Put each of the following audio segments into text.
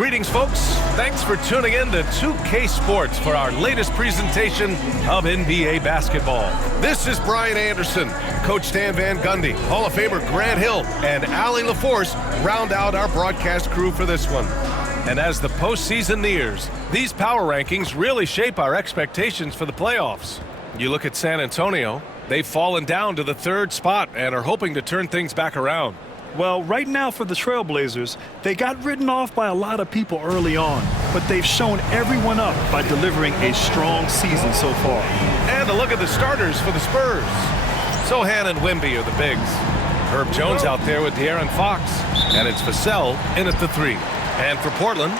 Greetings, folks. Thanks for tuning in to 2K Sports for our latest presentation of NBA basketball. This is Brian Anderson. Coach Stan Van Gundy, Hall of Famer Grant Hill, and Allie LaForce round out our broadcast crew for this one. And as the postseason nears, these power rankings really shape our expectations for the playoffs. You look at San Antonio, they've fallen down to the third spot and are hoping to turn things back around. Well, right now for the Trailblazers, they got written off by a lot of people early on, but they've shown everyone up by delivering a strong season so far. And a look at the starters for the Spurs. Sohan and Wemby are the bigs. Herb Jones out there with De'Aaron Fox, and it's Vassell in at the 3. And for Portland,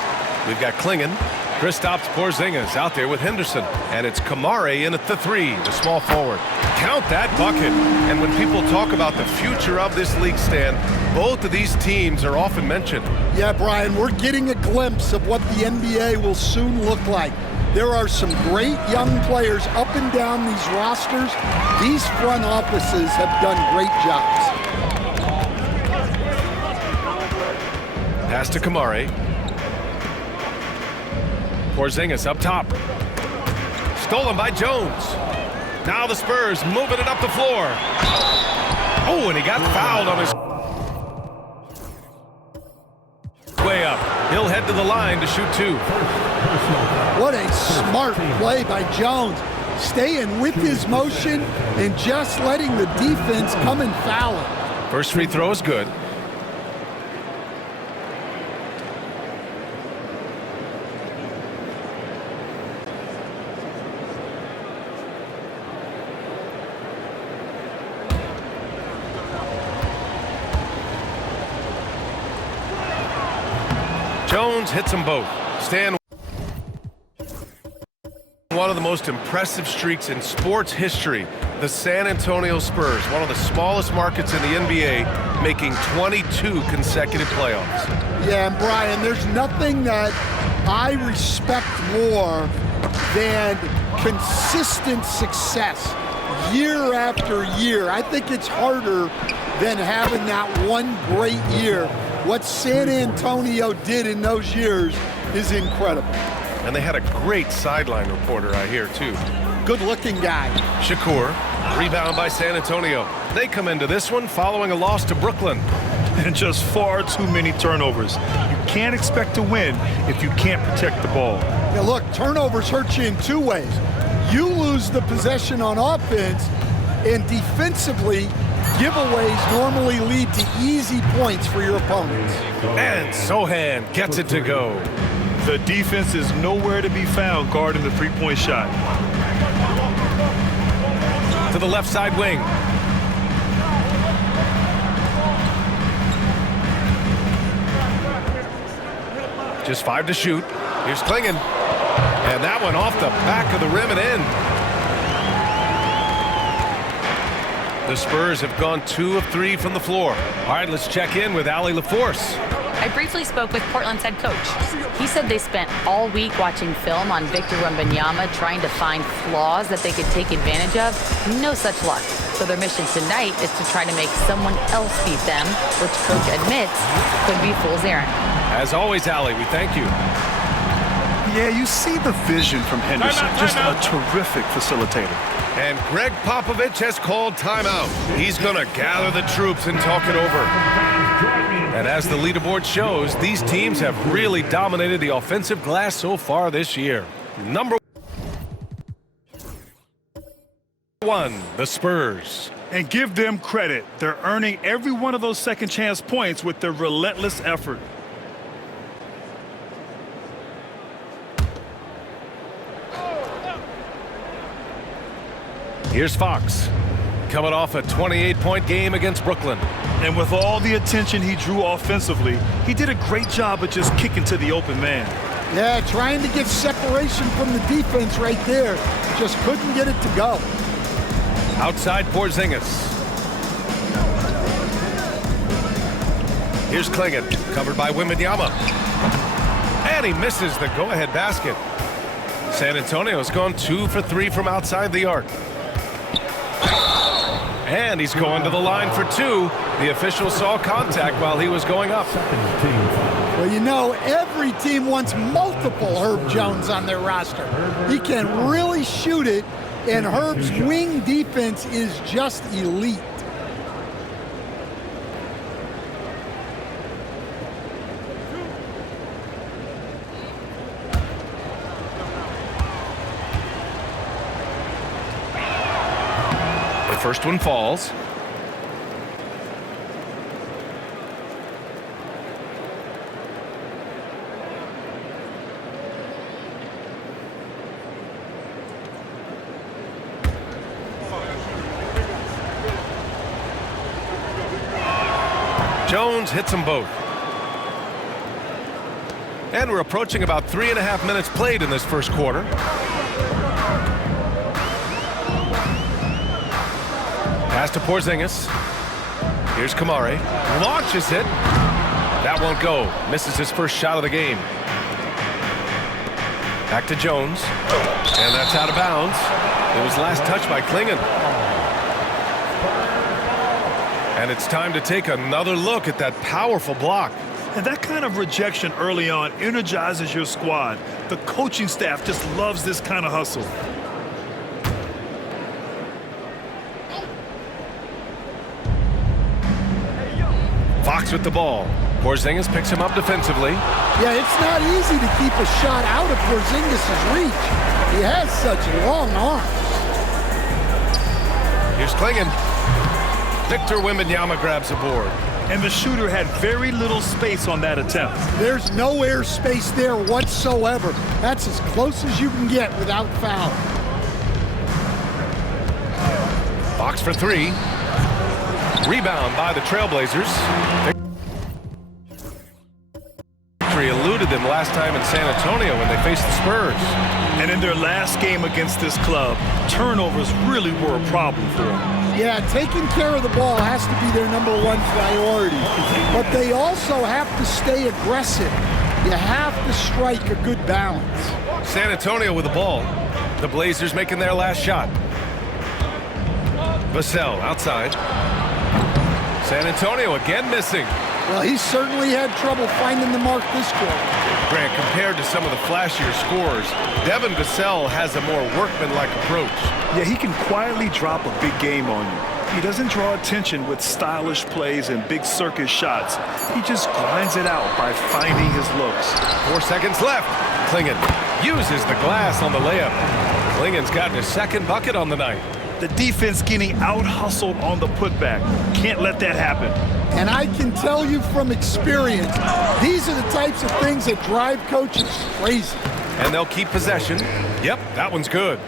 we've got Klingon, Kristaps Porzingis out there with Henderson, and it's Kamare in at the 3, the small forward. Count that bucket. And when people talk about the future of this league, Stan, both of these teams are often mentioned. Yeah, Brian, we're getting a glimpse of what the NBA will soon look like. There are some great young players up and down these rosters. These front offices have done great jobs. Pass to Kamare. Porzingis up top. Stolen by Jones. Now the Spurs moving it up the floor. Oh, and he got fouled on his way up. He'll head to the line to shoot 2. What a smart play by Jones. Staying with his motion and just letting the defense come and foul him. First free throw is good. Jones hits them both. Stan, one of the most impressive streaks in sports history, the San Antonio Spurs, one of the smallest markets in the NBA, making 22 consecutive playoffs. Yeah, and Brian, there's nothing that I respect more than consistent success year after year. I think it's harder than having that one great year. What San Antonio did in those years is incredible. And they had a great sideline reporter, I hear, too. Good-looking guy. Shakur, rebound by San Antonio. They come into this one following a loss to Brooklyn. And just far too many turnovers. You can't expect to win if you can't protect the ball. Now look, turnovers hurt you in two ways. You lose the possession on offense, and defensively, giveaways normally lead to easy points for your opponents. And Sohan gets it to go. The defense is nowhere to be found guarding the three-point shot. To the left side wing. Just 5 to shoot. Here's Klingon. And that one off the back of the rim and in. The Spurs have gone 2 of 3 from the floor. All right, let's check in with Allie LaForce. I briefly spoke with Portland's head coach. He said they spent all week watching film on Victor Wembanyama, trying to find flaws that they could take advantage of. No such luck. So their mission tonight is to try to make someone else beat them, which coach admits could be fool's errand. As always, Allie, we thank you. Yeah, you see the vision from Henderson. Just a terrific facilitator. And Greg Popovich has called timeout. He's going to gather the troops and talk it over. And as the leaderboard shows, these teams have really dominated the offensive glass so far this year. Number 1, the Spurs. And give them credit. They're earning every one of those second chance points with their relentless effort. Here's Fox, coming off a 28-point game against Brooklyn. And with all the attention he drew offensively, he did a great job of just kicking to the open man. Yeah, trying to get separation from the defense right there. Just couldn't get it to go. Outside Porzingis. Here's Klingon, covered by Wembanyama. And he misses the go-ahead basket. San Antonio's gone 2 for 3 from outside the arc. And he's going to the line for two. The official saw contact while he was going up. Well, you know, every team wants multiple Herb Jones on their roster. He can really shoot it, and Herb's wing defense is just elite. The first one falls. Jones hits them both. And we're approaching about 3.5 minutes played in this first quarter. Pass to Porzingis. Here's Kamare. Launches it. That won't go. Misses his first shot of the game. Back to Jones. And that's out of bounds. It was last touched by Klingon. And it's time to take another look at that powerful block. And that kind of rejection early on energizes your squad. The coaching staff just loves this kind of hustle. Fox with the ball. Porzingis picks him up defensively. Yeah, it's not easy to keep a shot out of Porzingis' reach. He has such long arms. Here's Klingon. Victor Wembanyama grabs a board. And the shooter had very little space on that attempt. There's no air space there whatsoever. That's as close as you can get without foul. Fox for three. Rebound by the Trailblazers. Victory eluded them last time in San Antonio when they faced the Spurs. And in their last game against this club, turnovers really were a problem for them. Yeah, taking care of the ball has to be their #1 priority. But they also have to stay aggressive. You have to strike a good balance. San Antonio with the ball. The Blazers making their last shot. Vassell outside. San Antonio again missing. Well, he certainly had trouble finding the mark this quarter. Grant, compared to some of the flashier scorers, Devin Vassell has a more workmanlike approach. Yeah, he can quietly drop a big game on you. He doesn't draw attention with stylish plays and big circus shots. He just grinds it out by finding his looks. 4 seconds left. Klingon uses the glass on the layup. Klingon's gotten his second bucket on the night. The defense getting out-hustled on the putback. Can't let that happen. And I can tell you from experience, these are the types of things that drive coaches crazy. And they'll keep possession. Yep, that one's good.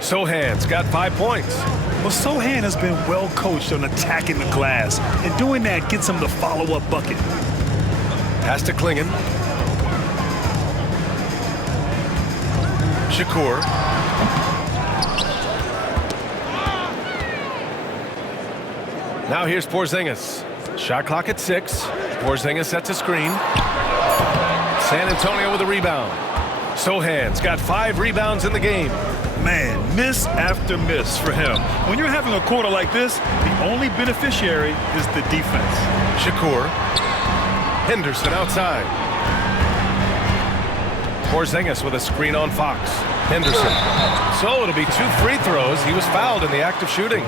Sohan's got 5 points. Well, Sohan has been well coached on attacking the glass, and doing that gets him the follow-up bucket. Pass to Klingon. Shakur. Now here's Porzingis. Shot clock at 6. Porzingis sets a screen. San Antonio with a rebound. Sohan's got 5 rebounds in the game. Man, miss after miss for him. When you're having a quarter like this, the only beneficiary is the defense. Shakur. Henderson outside. Porzingis with a screen on Fox. Henderson. So it'll be 2 free throws. He was fouled in the act of shooting.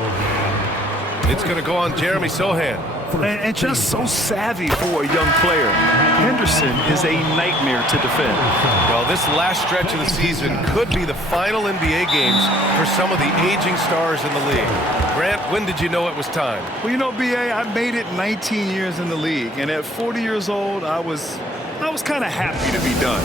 It's going to go on Jeremy Sohan. And just so savvy for a young player. Henderson is a nightmare to defend. Well, this last stretch of the season could be the final NBA games for some of the aging stars in the league. Grant, when did you know it was time? Well, you know, B.A., I made it 19 years in the league. And at 40 years old, I was kind of happy to be done.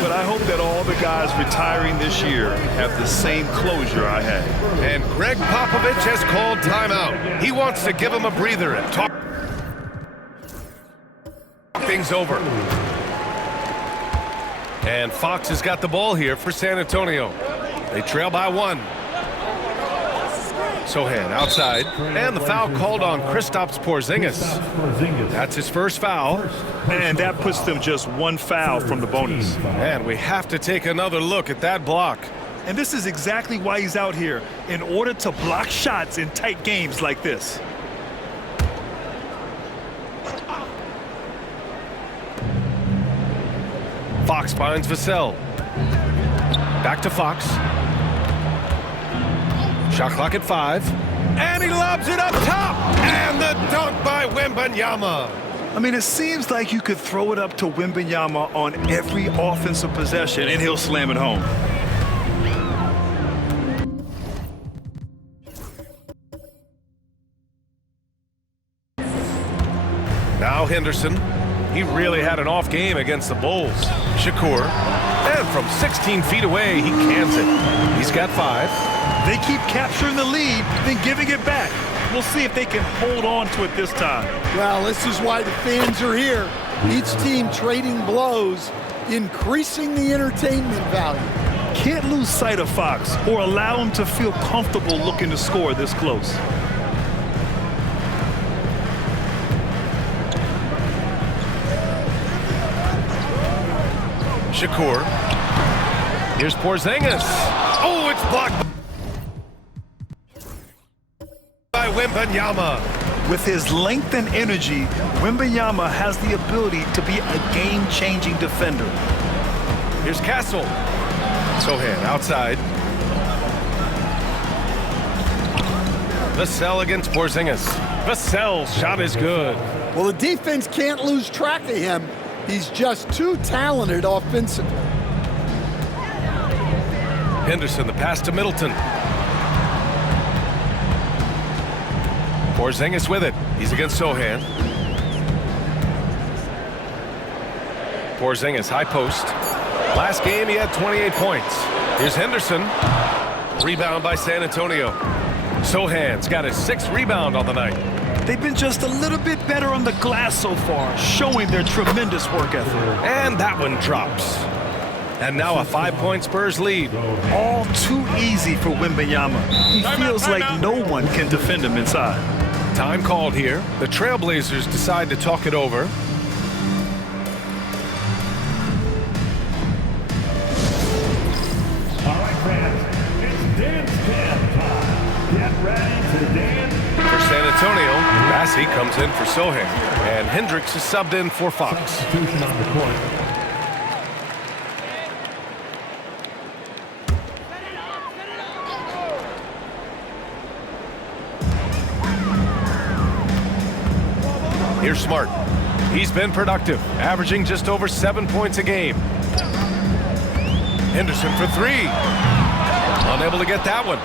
But I hope that all the guys retiring this year have the same closure I had. And Greg Popovich has called timeout. He wants to give him a breather and talk things over. And Fox has got the ball here for San Antonio. They trail by 1. Sohan outside, and the foul called on Kristaps Porzingis. That's his first foul. And that puts them just 1 foul from the bonus. And we have to take another look at that block. And this is exactly why he's out here, in order to block shots in tight games like this. Fox finds Vassell. Back to Fox. Shot clock at 5. And he lobs it up top. And the dunk by Wembanyama. I mean, it seems like you could throw it up to Wembanyama on every offensive possession, and he'll slam it home. Now Henderson. He really had an off game against the Bulls. Shakur. And from 16 feet away, he cans it. He's got 5. They keep capturing the lead, then giving it back. We'll see if they can hold on to it this time. Well, this is why the fans are here. Each team trading blows, increasing the entertainment value. Can't lose sight of Fox or allow him to feel comfortable looking to score this close. Shakur. Here's Porzingis. Oh, it's blocked by Wembanyama. With his length and energy, Wembanyama has the ability to be a game-changing defender. Here's Castle. Sohan outside. Vassell against Porzingis. Vassell's shot is good. Well, the defense can't lose track of him. He's just too talented offensively. Henderson, the pass to Middleton. Porzingis with it. He's against Sohan. Porzingis, high post. Last game, he had 28 points. Here's Henderson. Rebound by San Antonio. Sohan's got his 6th rebound on the night. They've been just a little bit better on the glass so far, showing their tremendous work ethic. And that one drops. And now a 5-point Spurs lead. All too easy for Wembanyama. He feels like no one can defend him inside. Time called here. The Trailblazers decide to talk it over. All right, fans, it's dance camp time. Get ready to dance. For San Antonio, Massey comes in for Sohan. And Hendricks is subbed in for Fox. Substitution on the court. Here's Smart. He's been productive, averaging just over 7 points a game. Henderson for 3. Unable to get that one.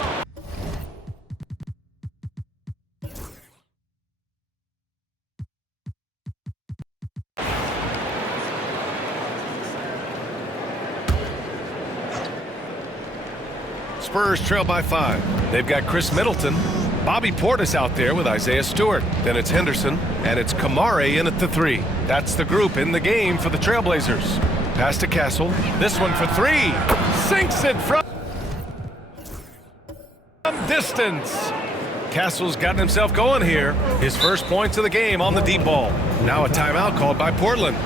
Spurs trail by 5. They've got Chris Middleton. Bobby Portis out there with Isaiah Stewart. Then it's Henderson, and it's Kamare in at the 3. That's the group in the game for the Trailblazers. Pass to Castle. This one for 3. Sinks it from distance. Castle's gotten himself going here. His first points of the game on the deep ball. Now a timeout called by Portland.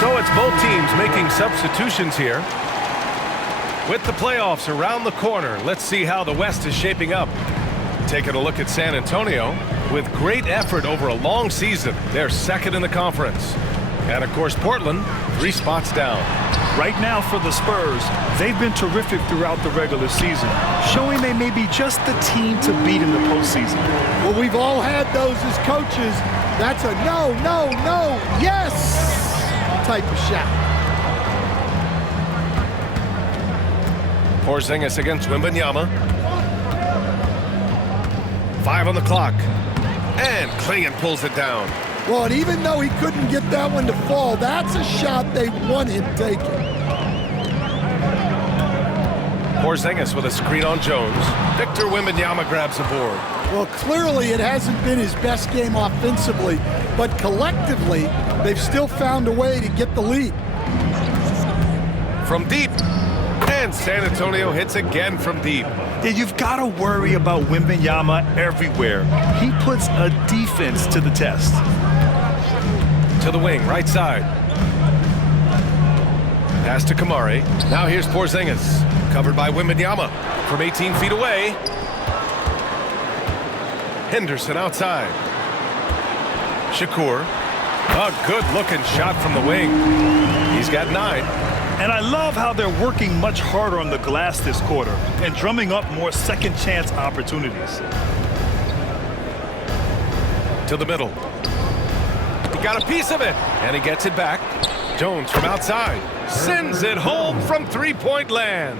So it's both teams making substitutions here. With the playoffs around the corner, let's see how the West is shaping up. Taking a look at San Antonio, with great effort over a long season, they're second in the conference. And of course, Portland, 3 spots down. Right now for the Spurs, they've been terrific throughout the regular season, showing they may be just the team to beat in the postseason. Well, we've all had those as coaches. That's a no, no, no, yes type of shot. Porzingis against Wembanyama. 5 on the clock. And Klingon pulls it down. Well, and even though he couldn't get that one to fall, that's a shot they want him taking. Porzingis with a screen on Jones. Victor Wembanyama grabs the board. Well, clearly it hasn't been his best game offensively, but collectively, they've still found a way to get the lead. From deep. And San Antonio hits again from deep. Yeah, you've got to worry about Wembanyama everywhere. He puts a defense to the test. To the wing, right side. Pass to Kamari. Now here's Porzingis. Covered by Wembanyama from 18 feet away. Henderson outside. Shakur. A good-looking shot from the wing. He's got 9. And I love how they're working much harder on the glass this quarter and drumming up more second-chance opportunities. To the middle. He got a piece of it, and he gets it back. Jones from outside. Sends it home from three-point land.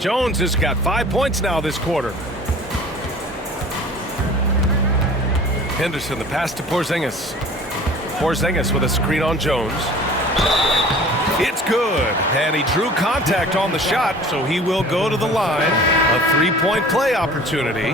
Jones has got 5 points now this quarter. Henderson, the pass to Porzingis. Porzingis with a screen on Jones. It's good, and he drew contact on the shot, so he will go to the line. A 3-point play opportunity.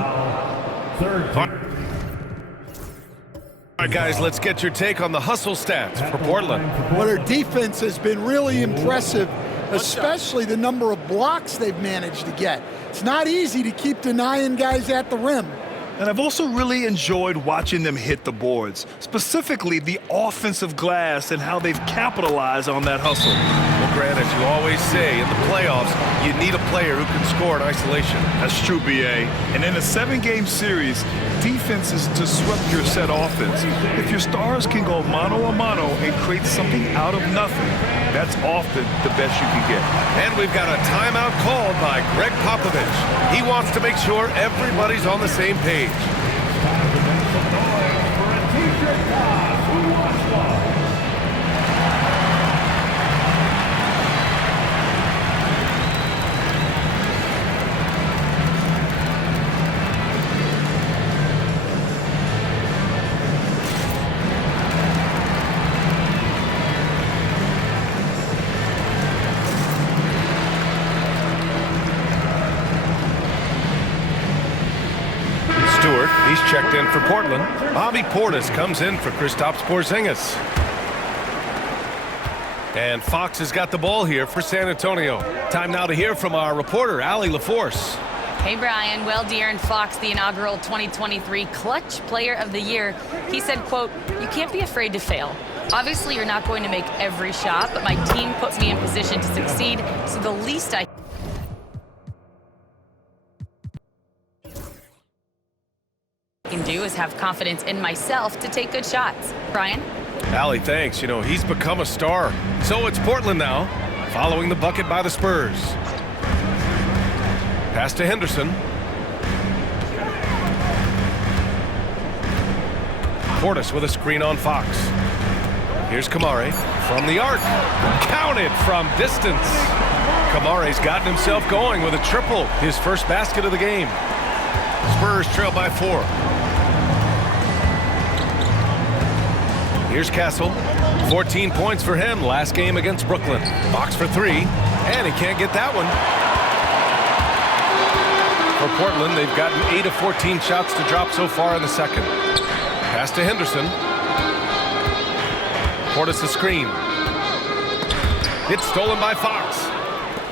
All right, guys, let's get your take on the hustle stats for Portland. Well, their defense has been really impressive, especially the number of blocks they've managed to get. It's not easy to keep denying guys at the rim. And I've also really enjoyed watching them hit the boards, specifically the offensive glass and how they've capitalized on that hustle. Well, Grant, as you always say, in the playoffs, you need a player who can score in isolation. That's true, B.A. And in a 7-game series, defenses disrupt your set offense. If your stars can go mano-a-mano and create something out of nothing, that's often the best you can get. And we've got a timeout called by Greg Popovich. He wants to make sure everybody's on the same page. Stewart, he's checked in for Portland. Bobby Portis comes in for Kristaps Porzingis. And Fox has got the ball here for San Antonio. Time now to hear from our reporter, Allie LaForce. Hey, Brian. Well, De'Aaron Fox, the inaugural 2023 Clutch Player of the Year, he said, quote, "You can't be afraid to fail. Obviously, you're not going to make every shot, but my team puts me in position to succeed, so the least I can do is have confidence in myself to take good shots." Brian? Allie, thanks. You know, he's become a star. So it's Portland now, following the bucket by the Spurs. Pass to Henderson. Portis with a screen on Fox. Here's Kamari from the arc. Counted from distance. Kamari's gotten himself going with a triple, his first basket of the game. Spurs trail by 4. Here's Castle. 14 points for him last game against Brooklyn. Fox for 3, and he can't get that one. For Portland, they've gotten 8 of 14 shots to drop so far in the second. Pass to Henderson. Portis a screen. It's stolen by Fox.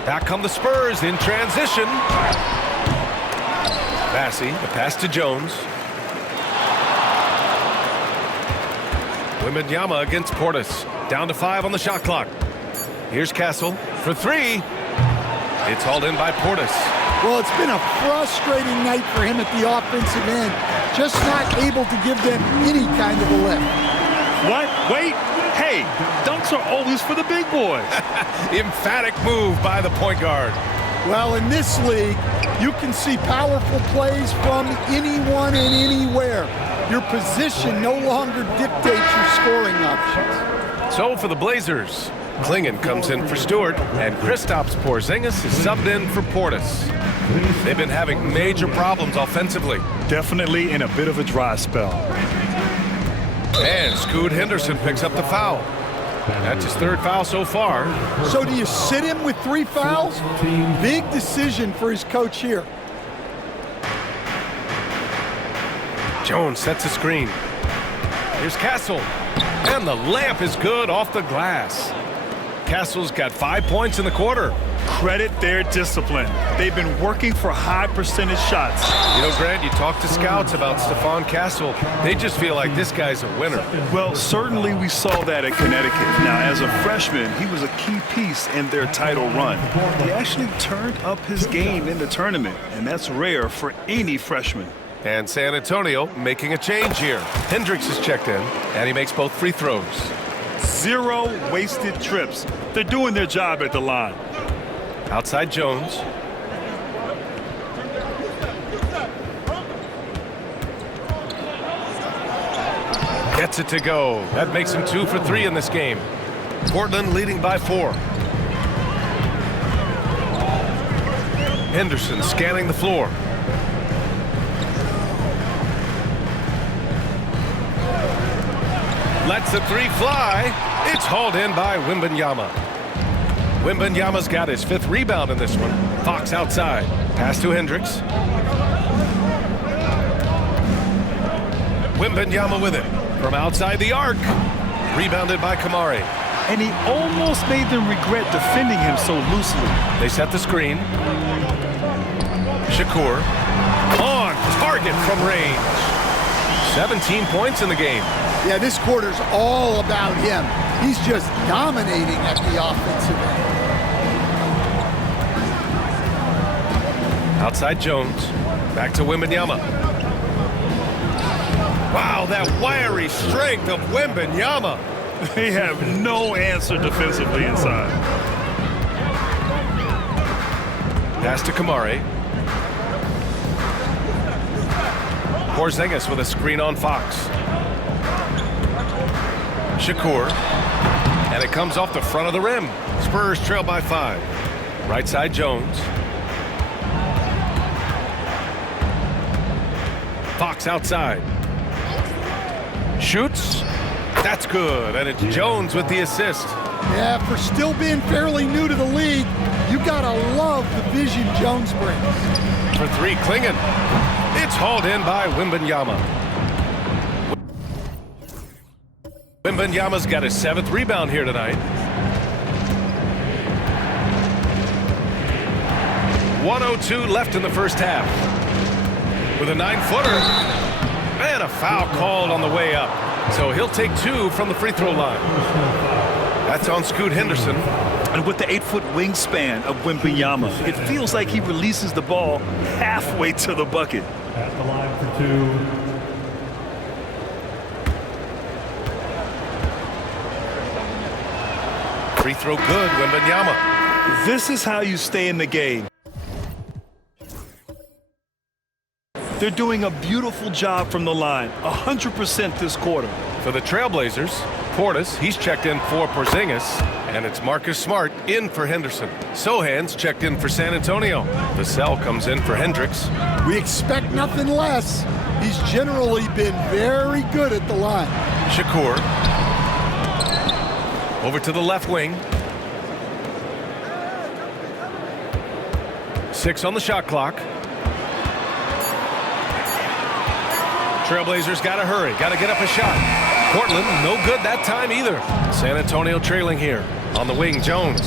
Back come the Spurs in transition. Bassey, the pass to Jones. Wembanyama against Portis. Down to 5 on the shot clock. Here's Castle for 3. It's hauled in by Portis. Well, it's been a frustrating night for him at the offensive end. Just not able to give them any kind of a lift. What? Wait. Hey, dunks are always for the big boys. Emphatic move by the point guard. Well, in this league, you can see powerful plays from anyone and anywhere. Your position no longer dictates your scoring options. So for the Blazers, Klingon comes in for Stewart, and Kristaps Porzingis is subbed in for Portis. They've been having major problems offensively. Definitely in a bit of a dry spell. And Scoot Henderson picks up the foul. That's his third foul so far. So do you sit him with 3 fouls? Big decision for his coach here. Jones sets a screen. Here's Castle. And the layup is good off the glass. Castle's got 5 points in the quarter. Credit their discipline. They've been working for high percentage shots. You know, Grant, you talk to scouts about Stephon Castle. They just feel like this guy's a winner. Well, certainly we saw that at Connecticut. Now, as a freshman, he was a key piece in their title run. He actually turned up his game in the tournament, and that's rare for any freshman. And San Antonio making a change here. Hendricks is checked in, and he makes both free throws. 0 wasted trips. They're doing their job at the line. Outside Jones. Gets it to go. That makes him 2 for 3 in this game. Portland leading by 4. Henderson scanning the floor. Lets the 3 fly. It's hauled in by Wembanyama. Wembanyama's got his 5th rebound in this one. Fox outside. Pass to Hendricks. Wembanyama with it. From outside the arc. Rebounded by Kamari. And he almost made them regret defending him so loosely. They set the screen. Shakur. On target from range. 17 points in the game. Yeah, this quarter's all about him. He's just dominating at the offensive end. Outside Jones. Back to Wembanyama. Wow, that wiry strength of Wembanyama. They have no answer defensively inside. Pass to Kamari. Porzingis with a screen on Fox. Shakur. And it comes off the front of the rim. Spurs trail by 5. Right side Jones. Fox outside. Shoots. That's good. And it's Jones with the assist. Yeah, for still being fairly new to the league, you gotta love the vision Jones brings. For 3, Klingon. It's hauled in by Wembanyama. Wembanyama's got his 7th rebound here tonight. 1:02 left in the first half. With a 9-footer. And a foul called on the way up. So he'll take 2 from the free throw line. That's on Scoot Henderson. And with the 8-foot wingspan of Wembanyama, it feels like he releases the ball halfway to the bucket. At the line for 2. Free throw good, Wembanyama. This is how you stay in the game. They're doing a beautiful job from the line, 100% this quarter. For the Trailblazers, Portis, he's checked in for Porzingis, and it's Marcus Smart in for Henderson. Sohan's checked in for San Antonio. Vassell comes in for Hendricks. We expect nothing less. He's generally been very good at the line. Shakur. Over to the left wing. 6 on the shot clock. Trailblazers got to hurry, got to get up a shot. Portland, no good that time either. San Antonio trailing here. On the wing, Jones.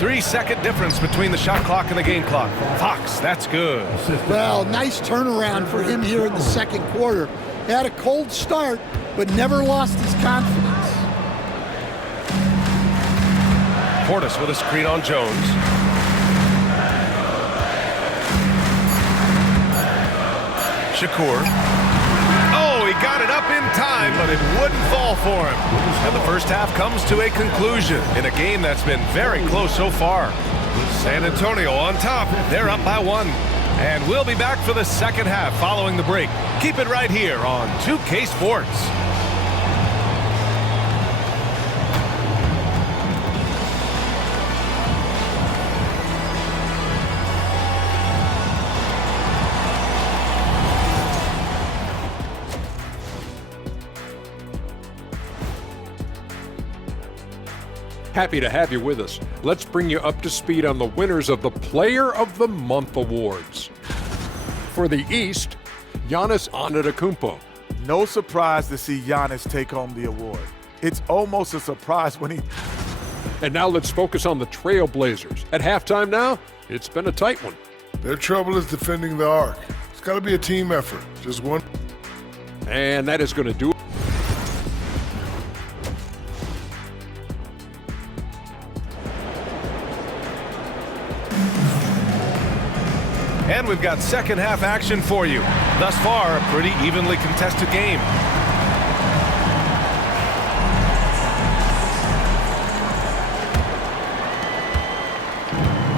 3-second difference between the shot clock and the game clock. Fox, that's good. Well, nice turnaround for him here in the second quarter. He had a cold start, but never lost his confidence. Portis with a screen on Jones. Shakur. Oh, he got it up in time, but it wouldn't fall for him. And the first half comes to a conclusion in a game that's been very close so far. San Antonio on top. They're up by 1. And we'll be back for the second half following the break. Keep it right here on 2K Sports. Happy to have you with us. Let's bring you up to speed on the winners of the Player of the Month awards. For the East, Giannis Antetokounmpo. No surprise to see Giannis take home the award. It's almost a surprise when he... And now let's focus on the Trailblazers. At halftime now, it's been a tight one. Their trouble is defending the arc. It's got to be a team effort. Just one. And that is going to do it. And we've got second half action for you. Thus far, a pretty evenly contested game.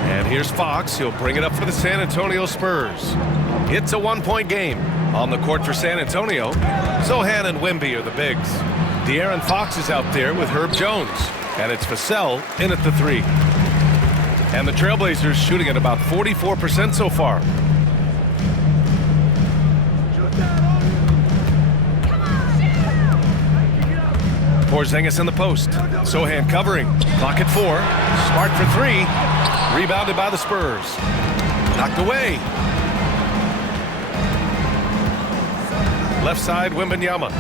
And here's Fox. He'll bring it up for the San Antonio Spurs. It's a one-point game. On the court for San Antonio, Zohan and Wemby are the bigs. De'Aaron Fox is out there with Herb Jones. And it's Vassell in at the 3. And the Trailblazers shooting at about 44% so far. Porzingis in the post. Zohan covering. Clock at 4. Smart for 3. Rebounded by the Spurs. Knocked away. Left side, Wembanyama.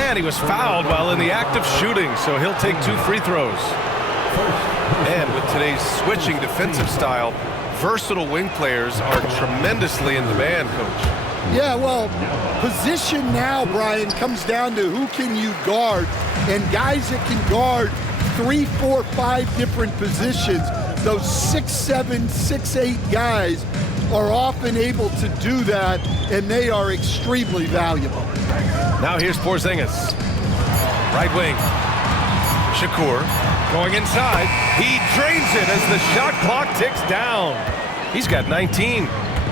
And he was fouled while in the act of shooting, so he'll take 2 free throws. And with today's switching defensive style, versatile wing players are tremendously in demand, Coach. Yeah, well, position now, Brian, comes down to who can you guard, and guys that can guard 3, 4, 5 different positions. Those 6'7", 6'8" guys are often able to do that, and they are extremely valuable. Now here's Porzingis. Right wing. Shakur going inside. He drains it as the shot clock ticks down. He's got 19.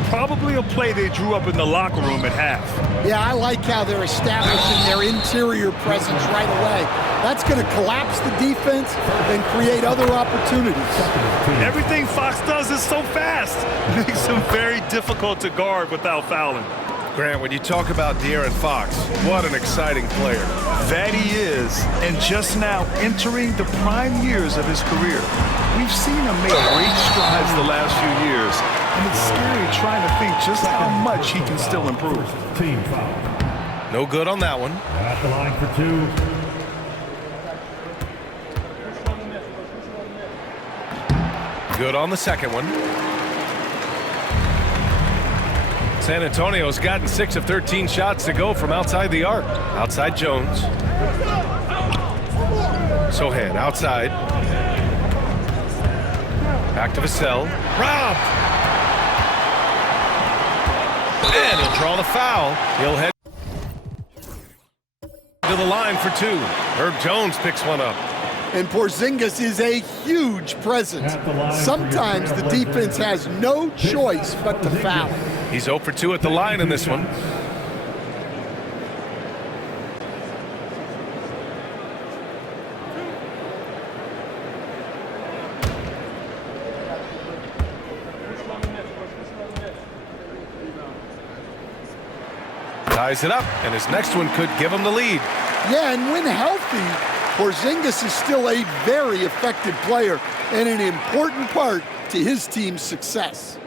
Probably a play they drew up in the locker room at half. Yeah, I like how they're establishing their interior presence right away. That's going to collapse the defense and create other opportunities. Everything Fox does is so fast. It makes him very difficult to guard without fouling. Grant, when you talk about De'Aaron Fox, what an exciting player. That he is, and just now entering the prime years of his career. We've seen him make great strides the last few years, and it's scary trying to think just how much he can still improve. Team foul. No good on that one. At the line for 2. Good on the second one. San Antonio's gotten 6 of 13 shots to go from outside the arc. Outside Jones. Zohan outside. Back to Vassell. Robbed! And he'll draw the foul. He'll head to the line for 2. Herb Jones picks one up. And Porzingis is a huge presence. Sometimes the defense has no choice but to foul. He's 0 for 2 at the line in this one. Ties it up, and his next one could give him the lead. Yeah, and when healthy, Porzingis is still a very effective player and an important part to his team's success.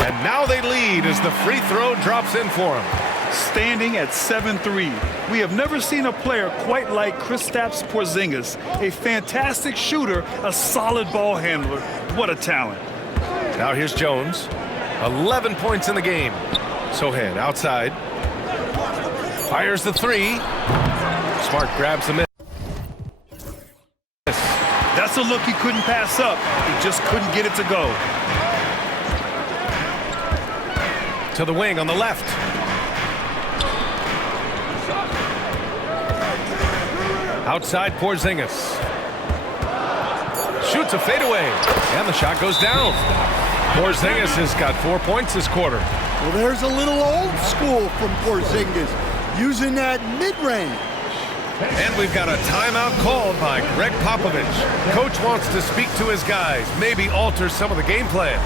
And now they lead as the free throw drops in for him. Standing at 7'3", we have never seen a player quite like Kristaps Porzingis. A fantastic shooter, a solid ball handler. What a talent. Now here's Jones. 11 points in the game. Zohan outside. Fires the three. Smart grabs the miss. That's a look he couldn't pass up. He just couldn't get it to go. To the wing on the left. Outside Porzingis. Shoots a fadeaway. And the shot goes down. Porzingis has got 4 points this quarter. Well, there's a little old school from Porzingis, using that mid-range. And we've got a timeout called by Greg Popovich. Coach wants to speak to his guys, maybe alter some of the game plan.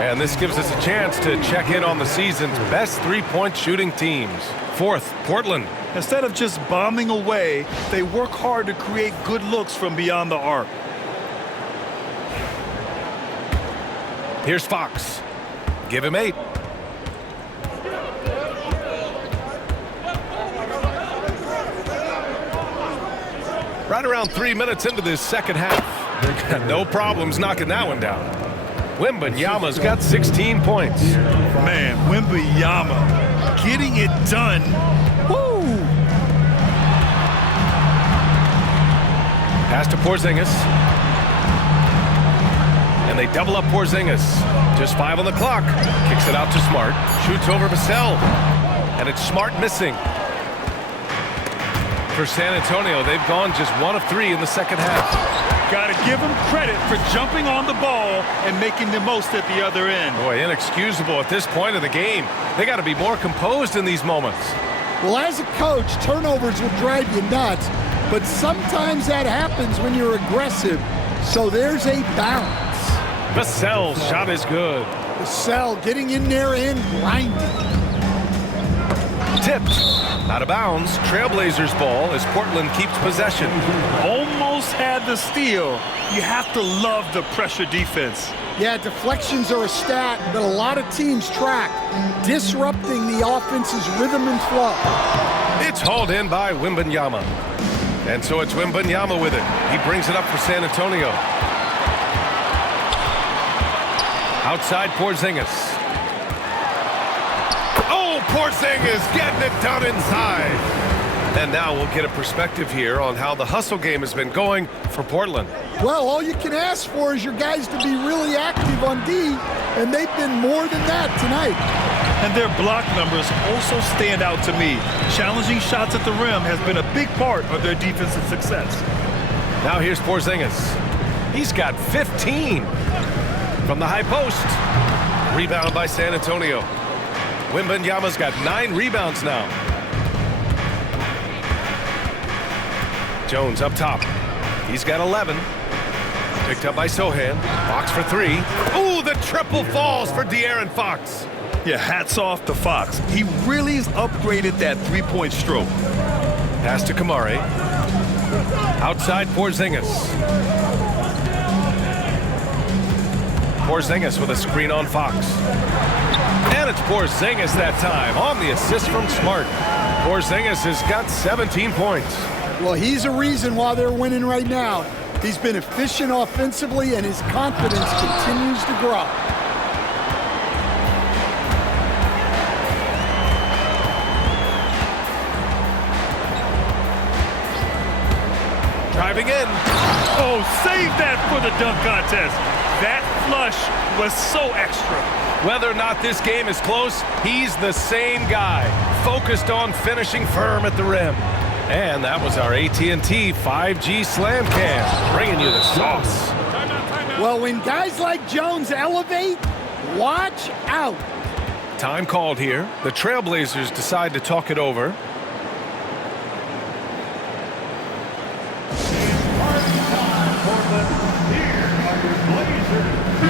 And this gives us a chance to check in on the season's best three-point shooting teams. Fourth, Portland. Instead of just bombing away, they work hard to create good looks from beyond the arc. Here's Fox. Give him 8. Right around 3 minutes into this second half. They've got no problems knocking that one down. Wembanyama's got 16 points. Man, Wembanyama getting it done. Woo! Pass to Porzingis. And they double up Porzingis. Just 5 on the clock. Kicks it out to Smart. Shoots over Vassell. And it's Smart missing. For San Antonio, they've gone just 1 of 3 in the second half. Got to give him credit for jumping on the ball and making the most at the other end. Boy, inexcusable at this point of the game. They got to be more composed in these moments. Well, as a coach, turnovers will drive you nuts, but sometimes that happens when you're aggressive. So there's a balance. Vassell's shot is good. Vassell getting in there and grinding. Tipped. Out of bounds. Trailblazers ball as Portland keeps possession. Almost had the steal. You have to love the pressure defense. Yeah, deflections are a stat that a lot of teams track, disrupting the offense's rhythm and flow. It's hauled in by Wembanyama. And so it's Wembanyama with it. He brings it up for San Antonio. Outside Porzingis. Oh, Porzingis getting it done inside. And now we'll get a perspective here on how the hustle game has been going for Portland. Well, all you can ask for is your guys to be really active on D, and they've been more than that tonight. And their block numbers also stand out to me. Challenging shots at the rim has been a big part of their defensive success. Now here's Porzingis. He's got 15 from the high post. Rebound by San Antonio. Wembanyama's got 9 rebounds now. Jones up top. He's got 11. Picked up by Sohan. Fox for 3. Ooh, the triple falls for De'Aaron Fox. Yeah, hats off to Fox. He really has upgraded that three-point stroke. Pass to Kamari. Outside Porzingis. Porzingis with a screen on Fox. And it's Porzingis that time on the assist from Smart. Porzingis has got 17 points. Well, he's a reason why they're winning right now. He's been efficient offensively, and his confidence continues to grow. Driving in. Oh, save that for the dunk contest. That flush was so extra. Whether or not this game is close, he's the same guy, focused on finishing firm at the rim. And that was our AT&T 5G Slam Cam, bringing you the sauce. Well, when guys like Jones elevate, watch out. Time called here. The Trailblazers decide to talk it over.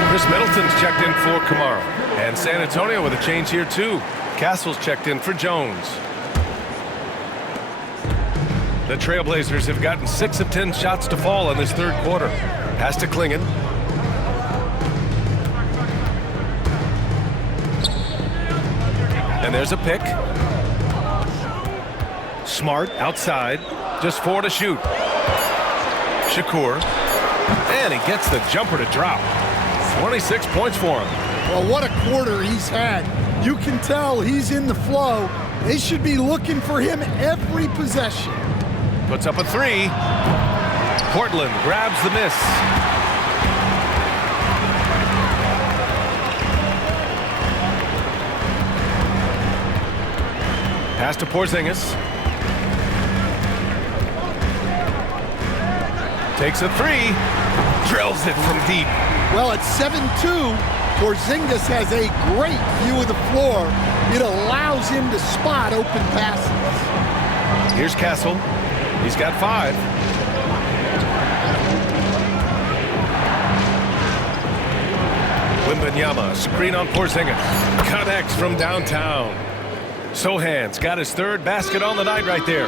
Chris Middleton's checked in for Kamara. And San Antonio with a change here too. Castle's checked in for Jones. The Trailblazers have gotten 6 of 10 shots to fall in this third quarter. Pass to Klingon. And there's a pick. Smart outside. Just 4 to shoot. Shakur. And he gets the jumper to drop. 26 points for him. Well, what a quarter he's had. You can tell he's in the flow. They should be looking for him every possession. Puts up a three. Portland grabs the miss. Pass to Porzingis. Takes a three. Drills it from deep. Well, at 7-2, Porzingis has a great view of the floor. It allows him to spot open passes. Here's Castle. He's got 5. Wembanyama, screen on Porzingis. Connects from downtown. Sohan's got his 3rd basket on the night right there.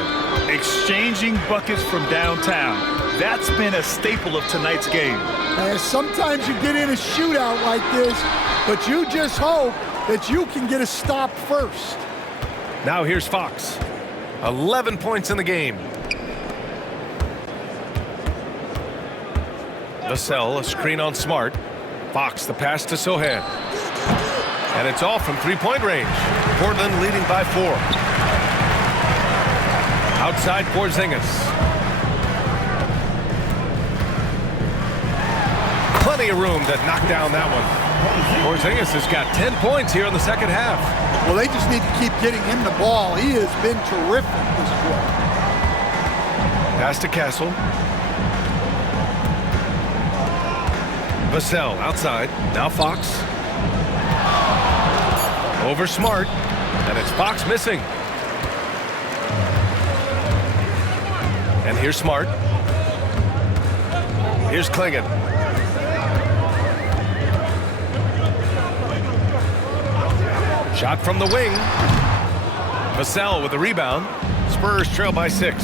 Exchanging buckets from downtown. That's been a staple of tonight's game. Sometimes you get in a shootout like this, but you just hope that you can get a stop first. Now here's Fox. 11 points in the game. Vassell, a screen on Smart. Fox, the pass to Sohan. And it's all from 3-point range. Portland leading by 4. Outside Porzingis. Plenty of room to knock down that one. Porzingis has got 10 points here in the second half. Well, they just need to keep getting him the ball. He has been terrific this quarter. Pass to Castle. Vassell outside. Now Fox. Over Smart. And it's Fox missing. And here's Smart. Here's Klingon. Shot from the wing. Vassell with the rebound. Spurs trail by 6.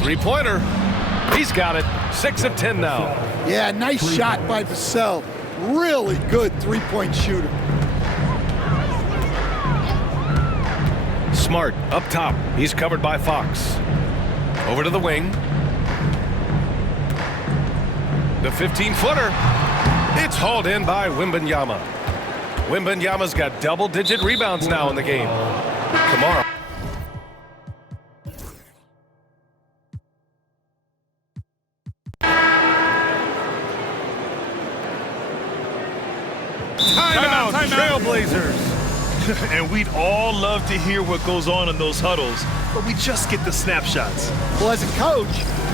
3-pointer. He's got it. 6 of 10 now. Yeah, nice shot by Vassell. Really good 3-point shooter. Smart up top. He's covered by Fox. Over to the wing. The 15-footer. It's hauled in by Wembanyama. Wembanyama's got double-digit rebounds now in the game. Kamara. Timeout, Trailblazers. And we'd all love to hear what goes on in those huddles, but we just get the snapshots. Well, as a coach,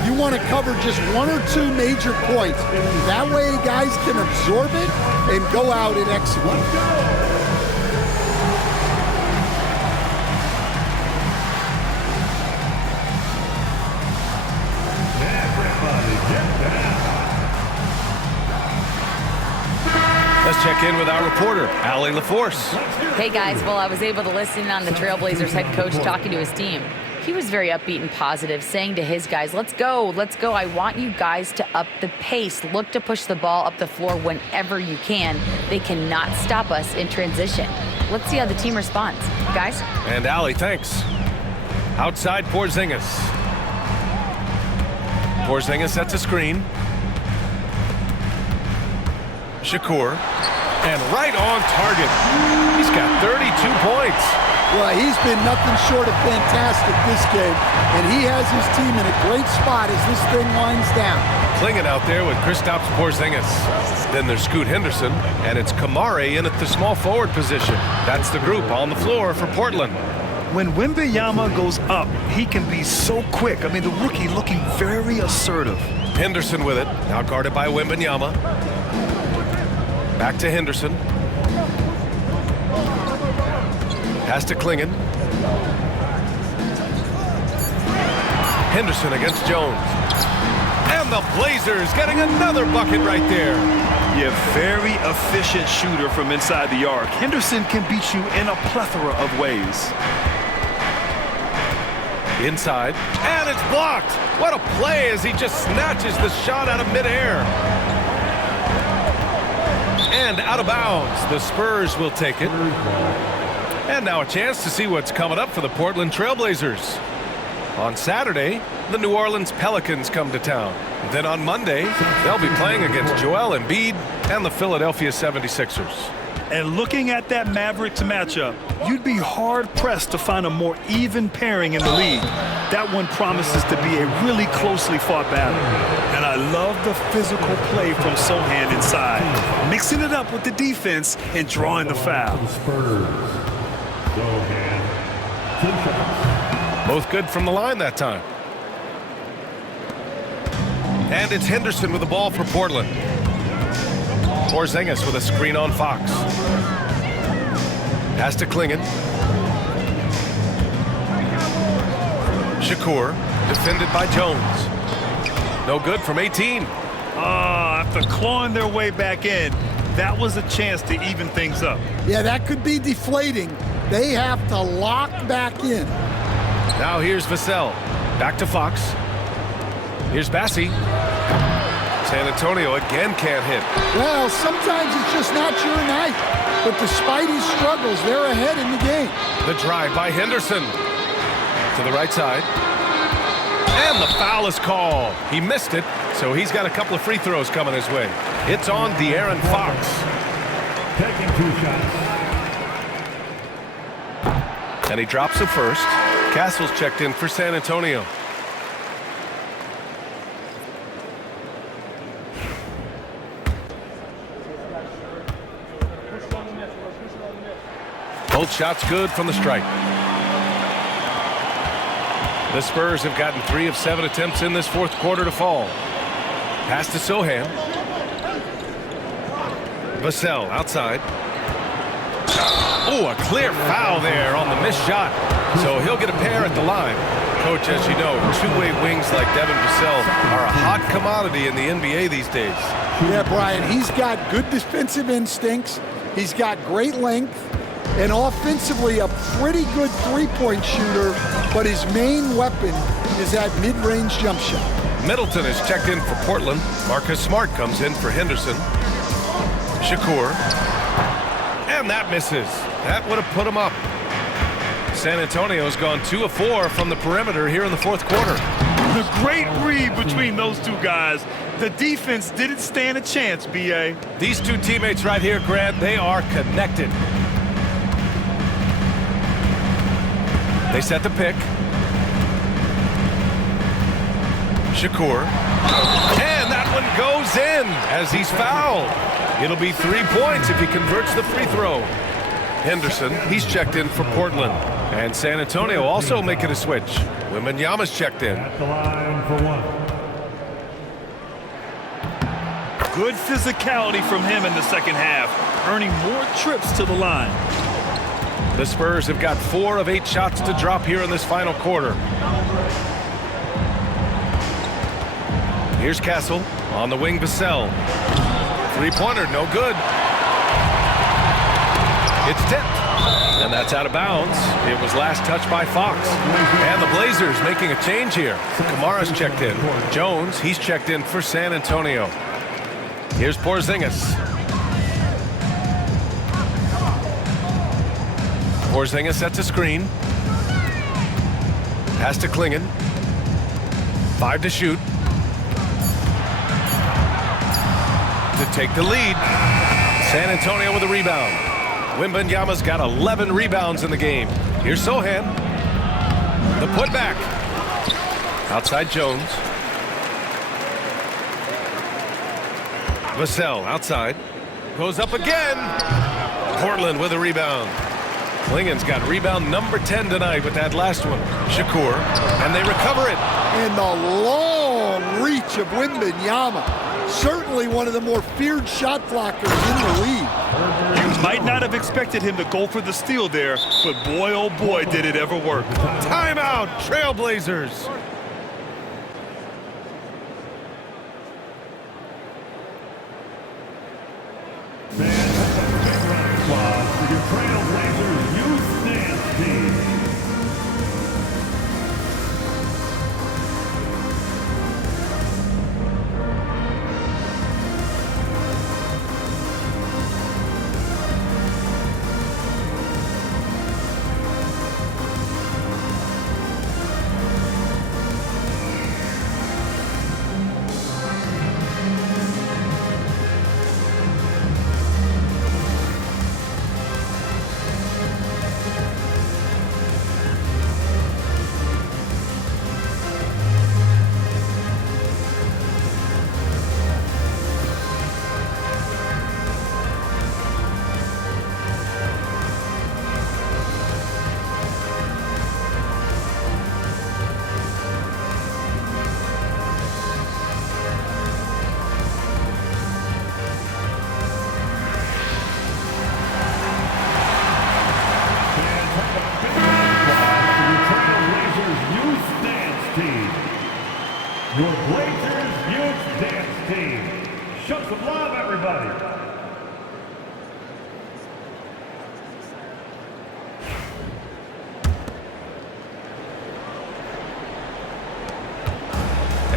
you want to cover just 1 or 2 major points. That way guys can absorb it and go out and execute. Let's check in with our reporter, Allie LaForce. Hey guys, well, I was able to listen in on the Trailblazers head coach talking to his team. He was very upbeat and positive, saying to his guys, let's go. I want you guys to up the pace. Look to push the ball up the floor whenever you can. They cannot stop us in transition. Let's see how the team responds. Guys? And Allie, thanks. Outside Porzingis. Porzingis sets a screen. Shakur. And right on target. He's got 32 points. Well, he's been nothing short of fantastic this game, and he has his team in a great spot as this thing winds down. Clinging out there with Kristaps Porzingis. Then there's Scoot Henderson, and it's Kamara in at the small forward position. That's the group on the floor for Portland. When Wembanyama goes up, he can be so quick. I mean, the rookie looking very assertive. Henderson with it, now guarded by Wembanyama. Back to Henderson. Pass to Klingon. Henderson against Jones. And the Blazers getting another bucket right there. Yeah, very efficient shooter from inside the arc. Henderson can beat you in a plethora of ways. Inside, and it's blocked. What a play as he just snatches the shot out of midair. And out of bounds. The Spurs will take it. And now a chance to see what's coming up for the Portland Trailblazers. On Saturday, the New Orleans Pelicans come to town. Then on Monday, they'll be playing against Joel Embiid and the Philadelphia 76ers. And looking at that Mavericks matchup, you'd be hard-pressed to find a more even pairing in the league. That one promises to be a really closely fought battle. And I love the physical play from Sohan inside, mixing it up with the defense and drawing the foul. Spurs. Sohan. 2 shots. Both good from the line that time. And it's Henderson with the ball for Portland. Porzingis with a screen on Fox. Pass to Klingon. Shakur, defended by Jones. No good from 18. After clawing their way back in, that was a chance to even things up. Yeah, that could be deflating. They have to lock back in. Now here's Vassell. Back to Fox. Here's Bassi. San Antonio again can't hit. Well, sometimes it's just not your night. But despite his struggles, they're ahead in the game. The drive by Henderson. To the right side. And the foul is called. He missed it, so he's got a couple of free throws coming his way. It's on De'Aaron Fox. Taking 2 shots. And he drops the first. Castle's checked in for San Antonio. Both shots good from the stripe. The Spurs have gotten 3 of 7 attempts in this fourth quarter to fall. Pass to Sohan. Vassell outside. Oh, a clear foul there on the missed shot. So he'll get a pair at the line. Coach, as you know, two-way wings like Devin Vassell are a hot commodity in the NBA these days. Yeah, Brian, he's got good defensive instincts. He's got great length. And offensively, a pretty good three-point shooter, but his main weapon is that mid-range jump shot. Middleton is checked in for Portland. Marcus Smart comes in for Henderson. Shakur. And that misses. That would have put him up. San Antonio's gone 2 of 4 from the perimeter here in the fourth quarter. The great read between those two guys. The defense didn't stand a chance, B.A. These two teammates right here, Grant, they are connected. They set the pick. Shakur. And that one goes in as he's fouled. It'll be 3 points if he converts the free throw. Henderson, he's checked in for Portland. And San Antonio also making a switch. Wembanyama's checked in. At the line for 1. Good physicality from him in the second half, earning more trips to the line. The Spurs have got 4 of 8 shots to drop here in this final quarter. Here's Castle on the wing. Vassell. Three-pointer, no good. It's tipped, and that's out of bounds. It was last touched by Fox. And the Blazers making a change here. Kamara's checked in. Jones, he's checked in for San Antonio. Here's Porzingis. Porzingis sets a screen. Pass to Klingon. 5 to shoot. To take the lead. San Antonio with a rebound. Wembanyama's got 11 rebounds in the game. Here's Sohan. The putback. Outside Jones. Vassell outside. Goes up again. Portland with a rebound. Klingon's got rebound number 10 tonight with that last one. Shakur. And they recover it. And the long reach of Wembanyama. Certainly one of the more feared shot blockers in the league. You might not have expected him to go for the steal there, but boy, oh boy, did it ever work. Timeout, Trailblazers. Squad for your Trailblazers Youth Dance Team.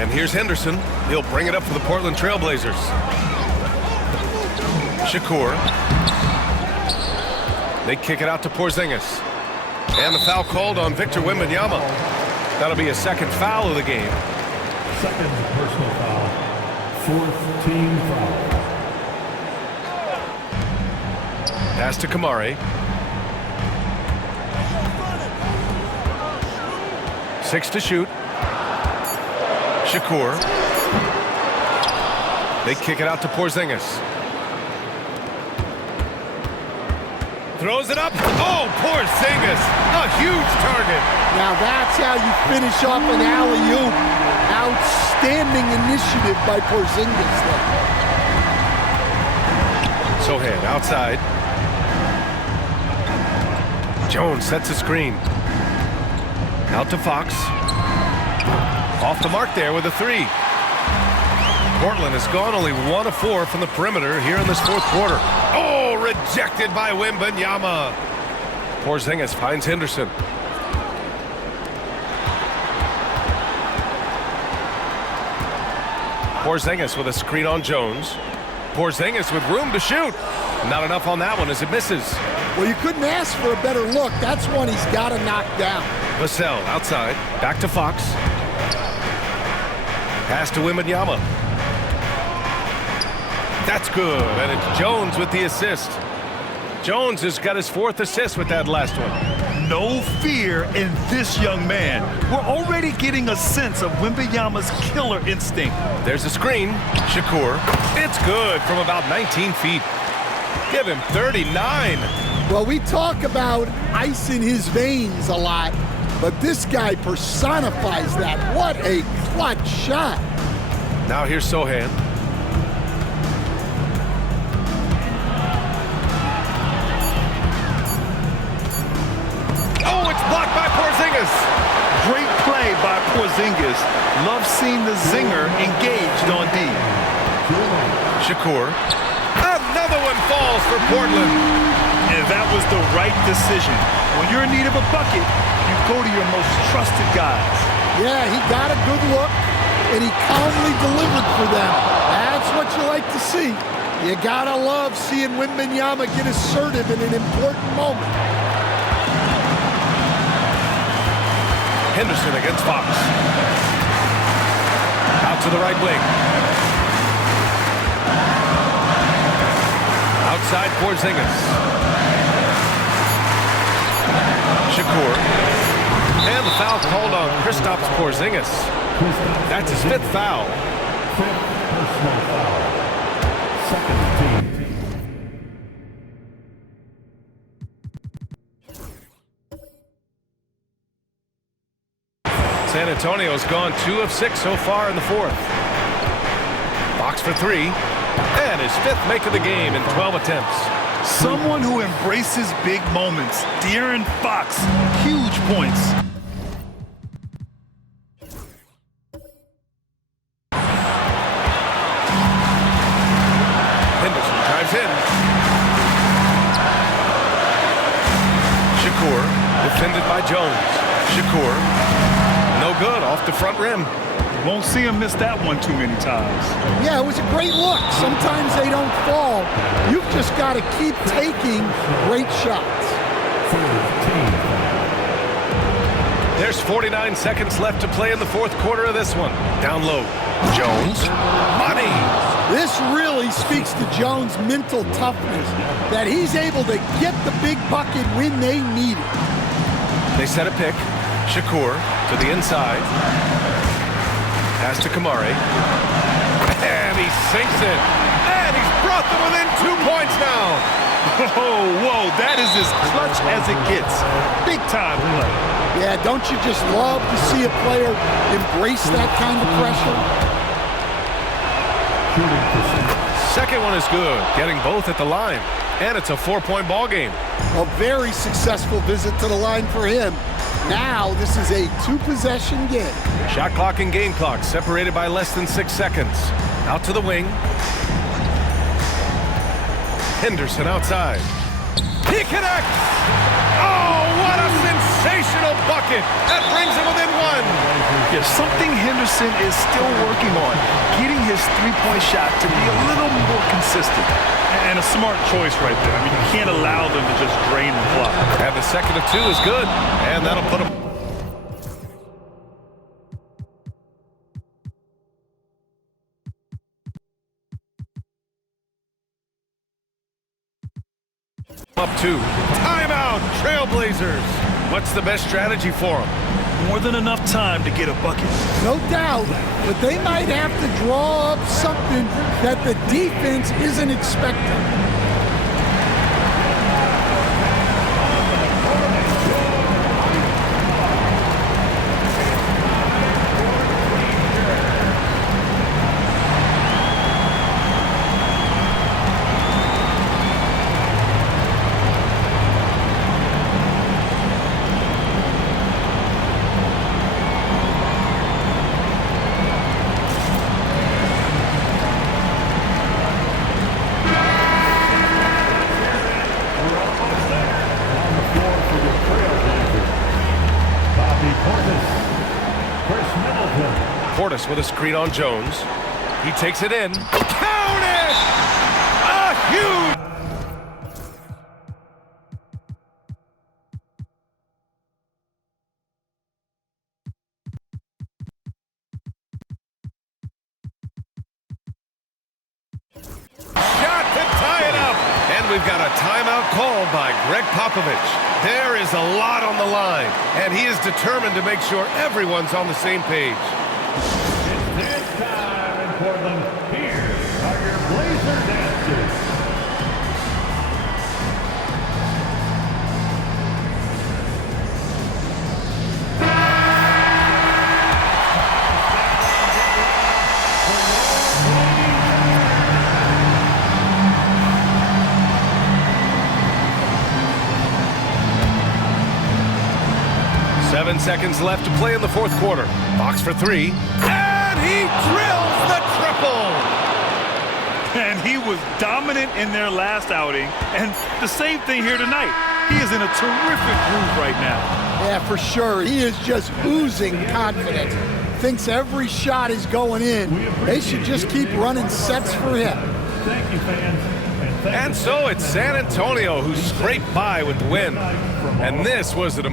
And here's Henderson. He'll bring it up for the Portland Trailblazers. Shakur. They kick it out to Porzingis. And the foul called on Victor Wembanyama. That'll be a second foul of the game. Second personal foul. Fourth team foul. Pass to Kamari. 6 to shoot. Shakur. They kick it out to Porzingis. Throws it up. Oh, Porzingis. A huge target. Now that's how you finish off an alley-oop. Outstanding initiative by Porzingis there. Sohan outside. Jones sets a screen. Out to Fox. Off the mark there with a 3. Portland has gone only 1 of 4 from the perimeter here in this fourth quarter. Oh, rejected by Wembanyama. Porzingis finds Henderson. Porzingis with a screen on Jones. Porzingis with room to shoot. Not enough on that one as it misses. Well, you couldn't ask for a better look. That's one he's got to knock down. Vassell outside. Back to Fox. Pass to Wembanyama. That's good, and it's Jones with the assist. Jones has got his 4th assist with that last one. No fear in this young man. We're already getting a sense of Wembanyama's killer instinct. There's a screen. Shakur. It's good from about 19 feet. Give him 39. Well, we talk about ice in his veins a lot, but this guy personifies that. What a clutch shot. Now here's Sohan. Oh, it's blocked by Porzingis. Great play by Porzingis. Love seeing the zinger engaged on D. Shakur. Another one falls for Portland. And that was the right decision. When you're in need of a bucket, you go to your most trusted guys. Yeah, he got a good look, and he calmly delivered for them. That's what you like to see. You gotta love seeing Wembanyama get assertive in an important moment. Henderson against Fox. Out to the right wing. Outside Porzingis. Shakur. And the foul called on Kristaps Porzingis. That's his 5th foul. 5th personal foul. Second team. San Antonio's gone 2 of 6 so far in the 4th. Fox for 3. And his 5th make of the game in 12 attempts. Someone who embraces big moments. De'Aaron Fox, huge points. Henderson drives in. Shakur, defended by Jones. Shakur, no good, off the front rim. Won't see him miss that one too many times. Yeah, it was a great look. Sometimes they don't fall. You've just got to keep taking great shots. There's 49 seconds left to play in the 4th quarter of this one. Down low. Jones. Money. This really speaks to Jones' mental toughness, that he's able to get the big bucket when they need it. They set a pick. Shakur to the inside. Pass to Kamari. And he sinks it. And he's brought them within 2 points now. Oh, whoa, that is as clutch as it gets. Big time play. Yeah, don't you just love to see a player embrace that kind of pressure? Second one is good, getting both at the line. And it's a 4-point ball game. A very successful visit to the line for him. Now this is a 2-possession game. Shot clock and game clock separated by less than 6 seconds. Out to the wing. Henderson outside. He connects! Oh, what a sensational bucket! That brings him within 1. Yeah, something Henderson is still working on, getting his three-point shot to be a little more consistent. And a smart choice right there. I mean, you can't allow them to just drain the clock. And the second of two is good, and that'll put him up two. Timeout, Trailblazers. What's the best strategy for them? More than enough time to get a bucket. No doubt, but they might have to draw up something that the defense isn't expecting. 'Portis with a screen on Jones. He takes it in. Count it! A huge... shot to tie it up. And we've got a timeout called by Greg Popovich. There is a lot on the line, and he is determined to make sure everyone's on the same page. It's dance time in Portland. Here are your Blazer dancers. Seven seconds left to play in the fourth quarter. Box for three. And he drills the triple! And he was dominant in their last outing. And the same thing here tonight. He is in a terrific groove right now. Yeah, for sure. He is just oozing confidence. Thinks every shot is going in. They should just keep running sets for him. Thank you, fans. And so it's San Antonio who scraped by with the win. And this was an